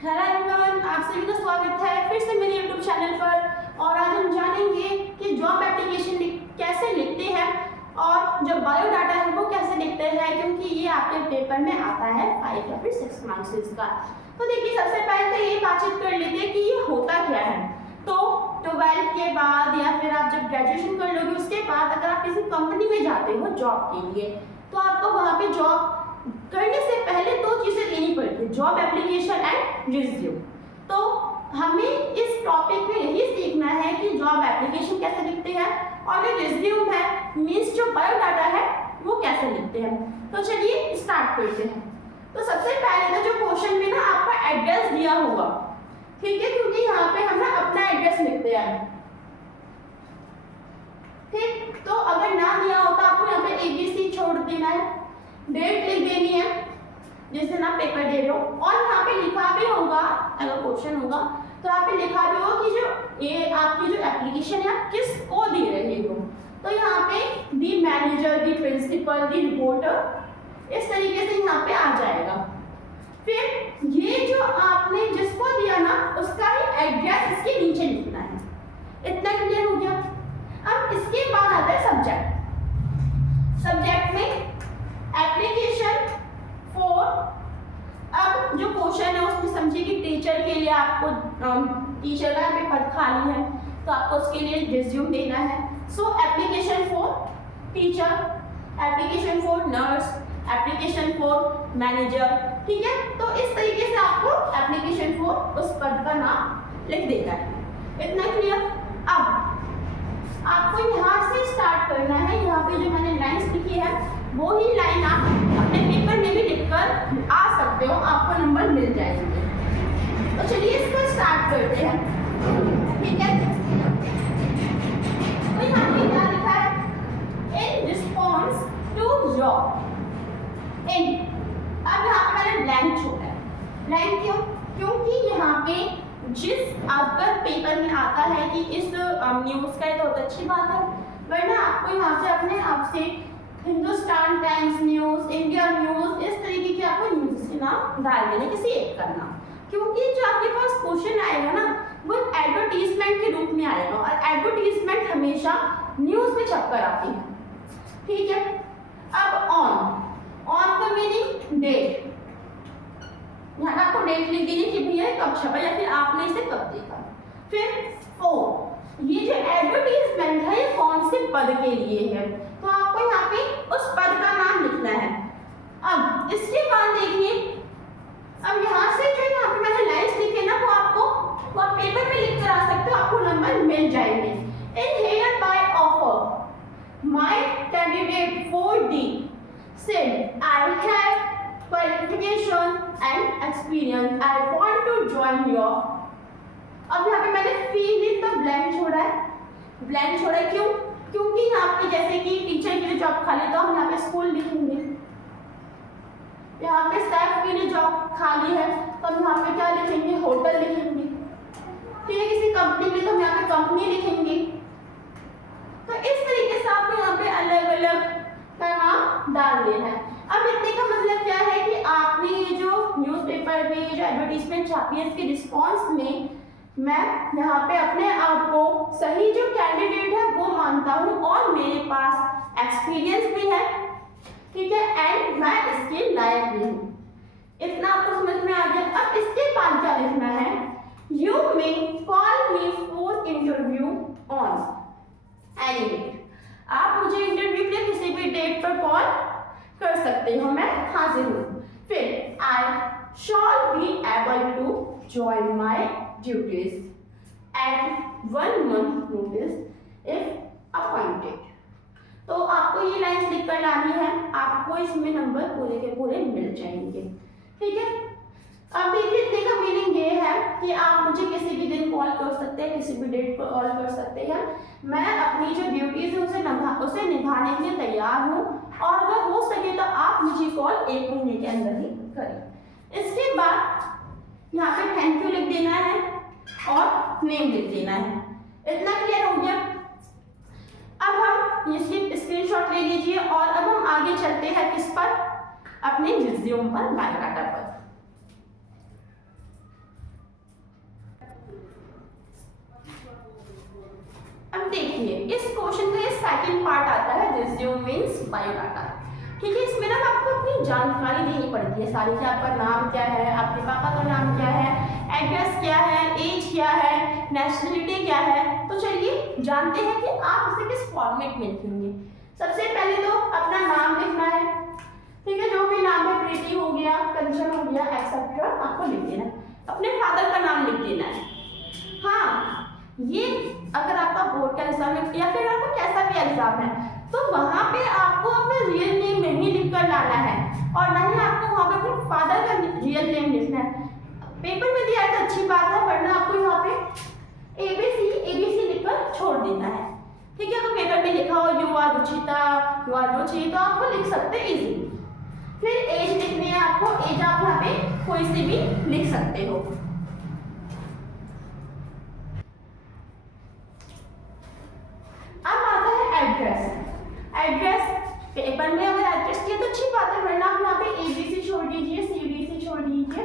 Hello everyone, आप सभी का स्वागत है फिर से मेरे YouTube चैनल पर। और आज हम जानेंगे कि जॉब एप्लीकेशन कैसे लिखते हैं और जो बायोडाटा है वो कैसे लिखते हैं, क्योंकि ये आपके पेपर में आता है 5 या फिर 6 मार्क्स का। तो देखिए, सबसे पहले तो ये बातचीत कर लेते हैं कि ये होता क्या है। तो 12th के बाद या फिर आप जब ग्रेजुएशन कर लोगे उसके बाद अगर आप किसी कंपनी में जाते हो जॉब के लिए, तो आपको वहाँ पे जॉब करने से पहले 2 चीजें लेनी पड़ती है, जॉब एप्लीकेशन एंड रिज्यूम। तो हमें इस टॉपिक में यही सीखना है कि जॉब एप्लीकेशन कैसे लिखते हैं और जो रिज्यूम है मींस जो बायोडाटा है वो कैसे लिखते हैं। तो चलिए स्टार्ट करते हैं। तो सबसे पहले तो जो क्वेश्चन में ना आपका एड्रेस दिया होगा, ठीक है, क्योंकि यहाँ पे हम ना अपना एड्रेस लिखते हैं। ठीक, तो अगर ना दिया होता आपको यहाँ पे ABC छोड़ देना है, डेट लिख देनी है जिस दिन आप पेपर दे रहे हो, और यहाँ पे लिखा भी होगा, अगर क्वेश्चन होगा तो यहाँ पे लिखा भी होगा कि जो ये आपकी जो एप्लीकेशन है आप किसको दे रहे हो। तो यहाँ पे दी मैनेजर, दी प्रिंसिपल, दी रिपोर्टर, इस तरीके से यहाँ पे आ जाएगा। फिर ये जो आपने जिसको दिया ना उसका ही एड्रेस इसके नीचे लिखना है। इतना क्लियर हो गया। अब इसके बाद आता है सब्जेक्ट। सब्जेक्ट में एप्लीकेशन फॉर, अब जो क्वेश्चन है उसमें समझिए कि टीचर के लिए आपको टीचर का भी पद खाली है तो आपको उसके लिए रिज्यूम देना है। सो application for teacher, application for nurse, application for manager, ठीक है। तो इस तरीके से आपको एप्लीकेशन फॉर उस पद का नाम लिख देना है। इतना क्लियर। अब आपको यहाँ से स्टार्ट करना है। यहाँ पे जो मैंने लाइंस लिखी है वो ही लाइन आप अपने पेपर में भी लिखकर आ सकते हो, आपको नंबर मिल जाएंगे। तो चलिए इसको स्टार्ट करते हैं, ठीक है। तो यहाँ पे क्या लिखा है, in response to job in. अब यहाँ पे मैंने ब्लैंक छोड़ा है। ब्लैंक क्यों? क्योंकि यहाँ पे जिस अगर पेपर में आता है कि इस न्यूज़ का है तो बहुत अच्छी बात है, वरना आपको यहाँ से अपने आप से Hindustan times news, India news, इस तरीके के आपको न्यूज़ के नाम डाल देने, किसी एक का नाम, क्योंकि जो आपके पास क्वेश्चन आएगा ना वो एडवर्टीजमेंट के रूप में आएगा और एडवर्टीजमेंट हमेशा न्यूज़ में छपकर आती है, ठीक है। अब ऑन का मीनिंग डेट, यहाँ आपको डेट लिख देनी कि भैया कब छपा या फिर आपने इसे कब देखा। फिर फॉर, ये जो एडवर्टीजमेंट है ये कौन से पद के लिए है, तो आपको यहाँ पे उस पद का नाम लिखना है। अब इसके बाद देखिए, अब यहाँ से जो यहाँ पे मैंने लाइन्स लिखे ना वो आप पेपर में लिख कर आ सकते हो, आपको नंबर मिल जाएंगे। In here by offer my candidate for the said I have qualification and experience, I want to join your. अब यहाँ पे मैंने फील इन द ब्लैंक छोड़ा है। ब्लैंक छोड़ा है क्यों? क्योंकि यहाँ पे जैसे कि टीचर के लिए जॉब खाली, तो हम यहाँ पे स्कूल लिखेंगे। यहाँ पे स्टाफ के लिए जॉब खाली है तो हम यहाँ पे क्या लिखेंगे, होटल लिखेंगे, ठीक है। किसी कंपनी में तो हम यहाँ पे कंपनी लिखेंगे। तो इस तरीके से आपको यहाँ पे अलग अलग का नाम डाल देना है। अब इतने का मतलब क्या है कि आपने ये जो न्यूज़पेपर में जो एडवर्टीजमेंट छापी है इसके रिस्पॉन्स में मैं यहाँ पे अपने आप को सही जो कैंडिडेट है वो मानता हूँ और मेरे पास एक्सपीरियंस भी है, ठीक है, एंड मैं इसके लायक भी हूँ। इतना आपको समझ में आ गया। अब इसके बाद क्या लिखना है, you may call me for interview on any date. आप मुझे इंटरव्यू के लिए किसी भी डेट पर कॉल कर सकते हो, मैं हाजिर हूँ। फिर I shall be able to join my duties and 1 month notice if appointed। तो आपको ये लाइन्स लिख कर लानी है, आपको इसमें नंबर पूरे के पूरे मिल जाएंगे, ठीक है। अब देखिए, इतने का मीनिंग ये है कि आप मुझे किसी भी दिन कॉल कर सकते हैं, किसी भी डेट पर कॉल कर सकते हैं। मैं अपनी जो ड्यूटीज है उसे निभाने के लिए तैयार हूँ और अगर हो सके तो आप मुझे कॉल 1 महीने के अंदर ही करें। इसके बाद यहाँ पे थैंक यू लिख देना है और नेम लिख देना है। इतना क्लियर हो गया। अब हम इसकी स्क्रीनशॉट ले लीजिए और अब हम आगे चलते हैं किस पर, अपने रिज्यूम पर, बायोडाटा पर। सेकंड पार्ट आता है रिज्यूम मीन्स बायोडाटा। ठीक है, इसमें ना आपको अपनी जानकारी देनी पड़ती है सारी, कि आपका नाम क्या है, आपके पापा का नाम क्या है, एड्रेस क्या है, एज क्या है, नेशनलिटी क्या है। तो चलिए जानते हैं कि आप इसे किस फॉर्मेट में लिखेंगे। सबसे पहले तो अपना नाम लिखना है। ठीक है, जो भी नाम है, प्रीति हो गया, कंचन हो गया, एक्सेट्रा आपको लिख देना है। अपने फादर का नाम लिख देना है। हाँ, ये अगर आपका बोर्ड का एग्जाम है या फिर आपका कैसा भी एग्जाम है तो वहाँ पे आपको अपना रियल नेम नहीं लिख कर लाना है, और ना ही आपको वहाँ पे अपने फादर का रियल नेम लिखना है। पेपर में दिया है तो अच्छी बात है, वरना आपको यहाँ पे ABC लिखकर छोड़ देना है। ठीक है, तो पेपर में लिखा हो you are Ruchita, you are Ruchi, तो आपको लिख सकते हैं इजीली। फिर एज लिखनी है आपको, एज आप यहाँ पे कोई सी भी लिख सकते हो। अब आता है एड्रेस। एड्रेस पेपर में अगर एड्रेस किया तो अच्छी बात है, वरना आप यहाँ पे ABC छोड़ दीजिए, CBC छोड़ दीजिए,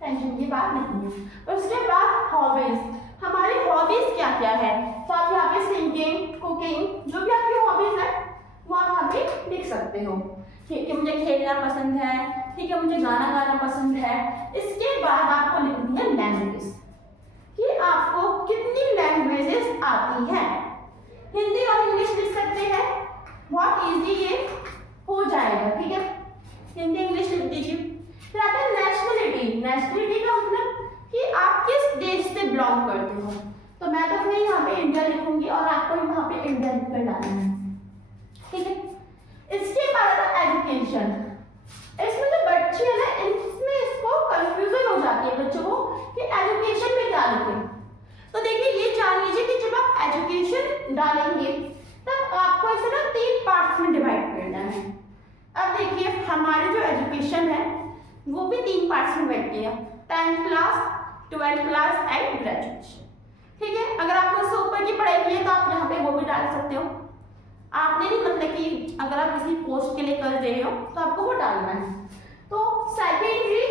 टेंशन की बात नहीं है। उसके बाद हॉबीज, हमारी हॉबीज क्या क्या है, तो आप यहाँ पे सिंगिंग, कुकिंग, जो भी आपकी हॉबीज है वो आप यहाँ पे लिख सकते हो। ठीक है, मुझे खेलना पसंद है, ठीक है, मुझे गाना गाना पसंद है। इसके बाद आपको लिखनी है लैंग्वेज, कि आपको कितनी लैंग्वेजेस आती हैं। हिंदी और इंग्लिश लिख सकते हैं, बहुत इजी ये हो जाएगा। ठीक है, हिंदी इंग्लिश लिख दीजिए। फिर आता है नेशनलिटी। नेशनलिटी का मतलब कि आप किस देश से बिलोंग करते हो, तो मैं तो अपने यहाँ पे इंडिया लिखूंगी और आपको यहाँ पे इंडिया लिख कर डालना है। ठीक है, इसके बाद आता है एजुकेशन। इसमें जो बच्चे हैं ना, इसमें इसको कंफ्यूजन हो जाती है बच्चों को कि एजुकेशन में क्या लिखें। तो देखिए, ये जान लीजिए कि जब आप एजुकेशन डालेंगे तब आपको इसे ना 3 पार्ट्स में डिवाइड करना है। अब देखिए, हमारे जो एजुकेशन है वो भी 3 पार्ट्स में बैठती है, 10th class, 12th class and graduation. ठीक है, अगर आपको इससे ऊपर की पढ़ाई की है तो आप यहाँ पे वो भी डाल सकते हो। आपने नहीं, मतलब कि अगर आप किसी पोस्ट के लिए कर रहे हो तो आपको वो डालना है। तो सेकेंडरी,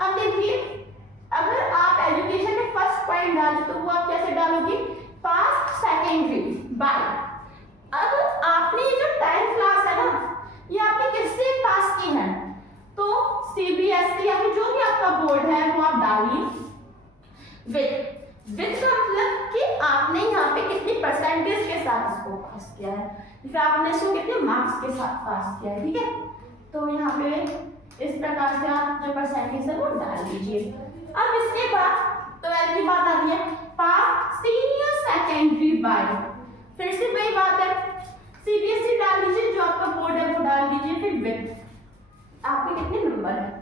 अब देखिए, अगर आप एजुकेशन में फर्स्ट पॉइंट डालो तो वो आप कैसे डालोगे, पास सेकेंडरी बाय। अब आपने ये जो 10th क्लास है ना, ये आपने किससे पास की है, तो CBSE या फिर जो भी आपका बोर्ड है वो आप डालिए विद का मतलब कि आपने यहाँ पे कितनी परसेंटेज के साथ इसको पास किया है, जैसे आपने इसको कितने मार्क्स के साथ पास किया है। ठीक है, तो यहाँ पे इस प्रकार से आप जो परसेंटेज है वो डाल दीजिए। अब इसके बाद 12th की बात आती है, पास सीनियर सेकेंडरी बाय। फिर से वही बात है, CBSE डाल दीजिए, जो आपका बोर्ड है वो डाल दीजिए, फिर विद आपके कितने नंबर है।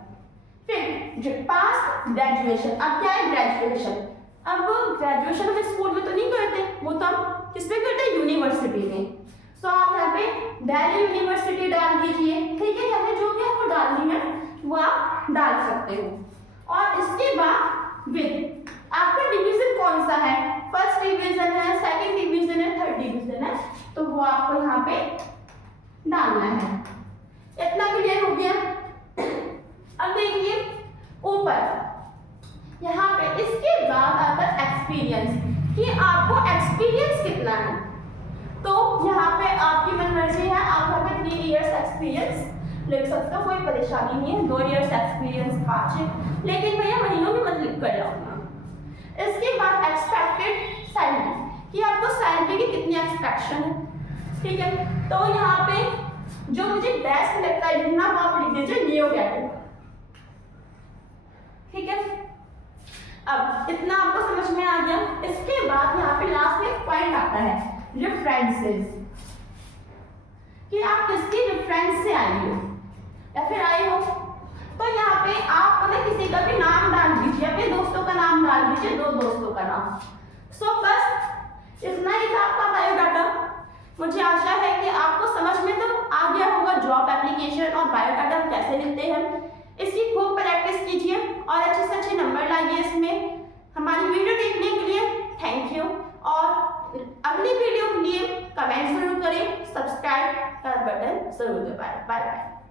फिर पास ग्रेजुएशन। अब क्या है ग्रेजुएशन, अब ग्रेजुएशन हम स्कूल में तो नहीं करते, वो तो हम किसमें करते हैं, यूनिवर्सिटी में। तो आप यहाँ पे दिल्ली यूनिवर्सिटी डाल दीजिए। ठीक है, यहाँ पे जो भी आपको डालनी है वो आप डाल सकते हो। और इसके बाद विद, आपका डिवीजन कौन सा है, फर्स्ट डिवीजन है, सेकंड डिवीजन है, थर्ड डिवीजन है, तो वो आपको यहाँ पे डालना है। इतना क्लियर हो गया। अब देखिए ऊपर यहाँ पे, इसके बाद आता है एक्सपीरियंस, कि आपको एक्सपीरियंस कितना है। तो यहाँ पे आपकी मन मर्जी है, आप यहाँ पे 3 इयर्स एक्सपीरियंस लिख सकते हो, कोई परेशानी नहीं है। 2 इयर्स एक्सपीरियंस 5 है, लेकिन भैया महीनों में मत लिख कर जाऊंगा। इसके बाद एक्सपेक्टेड सैलरी, कि आपको सैलरी की कितनी एक्सपेक्शन है। ठीक है, तो यहाँ पे जो मुझे बेस्ट लगता है लिखना वो आप लिख दीजिए नियो कैटेगरी। ठीक है, अब इतना आपको समझ में आ गया। इसके बाद यहाँ पे लास्ट में एक पॉइंट आता है रेफरेंसेस, कि आप किसकी रेफरेंस से आई हो या फिर आए हो। तो यहाँ पे आप ना किसी का भी नाम डाल दीजिए, अपने दोस्तों का नाम डाल दीजिए, 2 दोस्तों का नाम। सो बस इतना ही था आपका बायोडाटा। मुझे आशा है कि आपको समझ में तो आ गया होगा जॉब एप्लीकेशन और बायोडाटा कैसे लिखते हैं। इसकी खूब प्रैक्टिस कीजिए और अच्छे से अच्छे नंबर लाइए इसमें। हमारी वीडियो देखने के लिए थैंक यू, और अगली वीडियो के लिए कमेंट जरूर करें, सब्सक्राइब का बटन जरूर दबाएं। Bye bye.